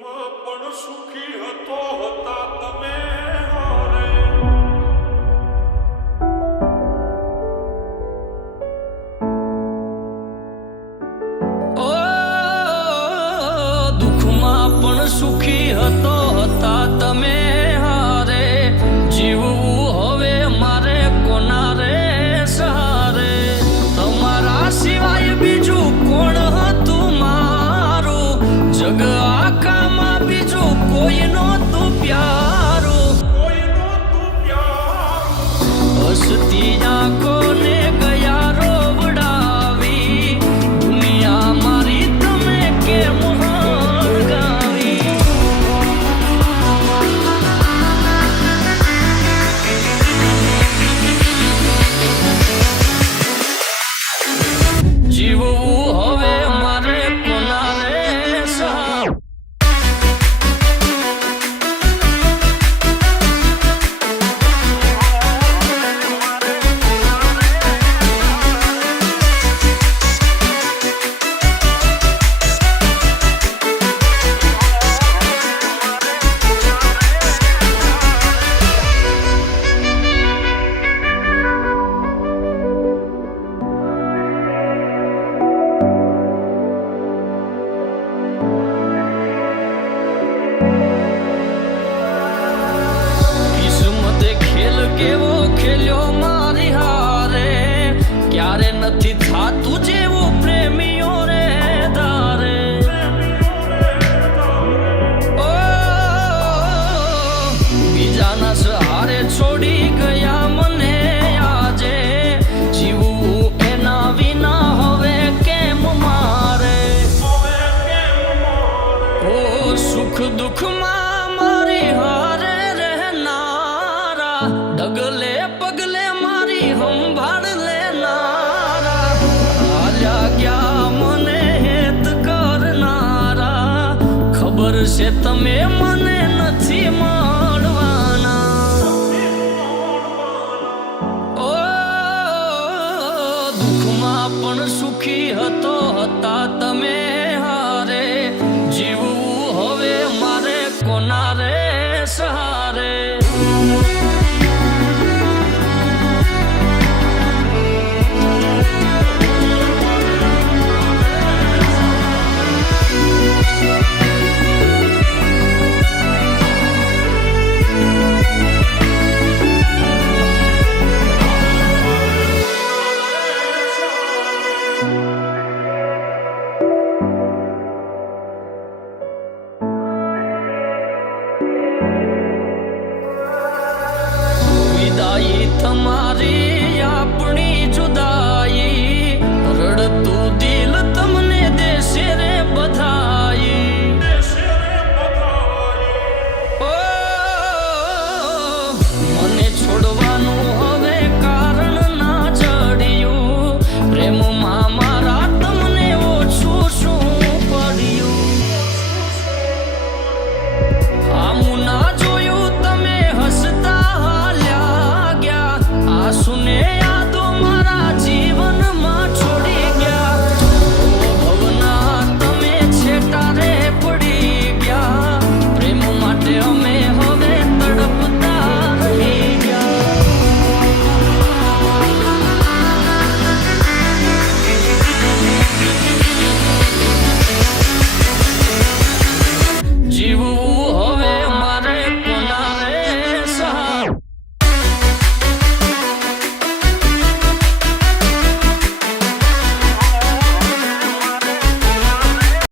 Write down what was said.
દુઃખમાં પણ સુખી હતો હતા તમે હારે. ઓ દુઃખમાં પણ સુખી હતો હતા તમે હારે. જીવવું હવે મારે કોના રે સહારે. તમારા સિવાય બીજું કોણ હતું મારું. જગ આખામાં બીજું કોઈ નહોતું પ્યારું. હસતી આંખોને ગયા રોવડાવી. દુનિયા મારી તમે કેમ હળગાવી. જીવવું હવે મારે કોના રે સહારે. કિસ્મતે ખેલ કેવો ખેલ્યો મારી હારે. ક્યારે નથી થાતું જેવું પ્રેમીઓ રે ધારે. ઓ બીજાના સહારે છોડી ગયા મને આજે. જીવવું એના વિના હવે કેમ મારે. ઓ સુખ દુઃખમાં મારી હારે રહેનારા. ડગલે પગલે મારી સંભાળ લેનારા. હાલ્યા ગયા મને હેત કરનારા. ખબર છે તમે મને નથી મળવાના. ઓ દુઃખમાં પણ સુખી હતો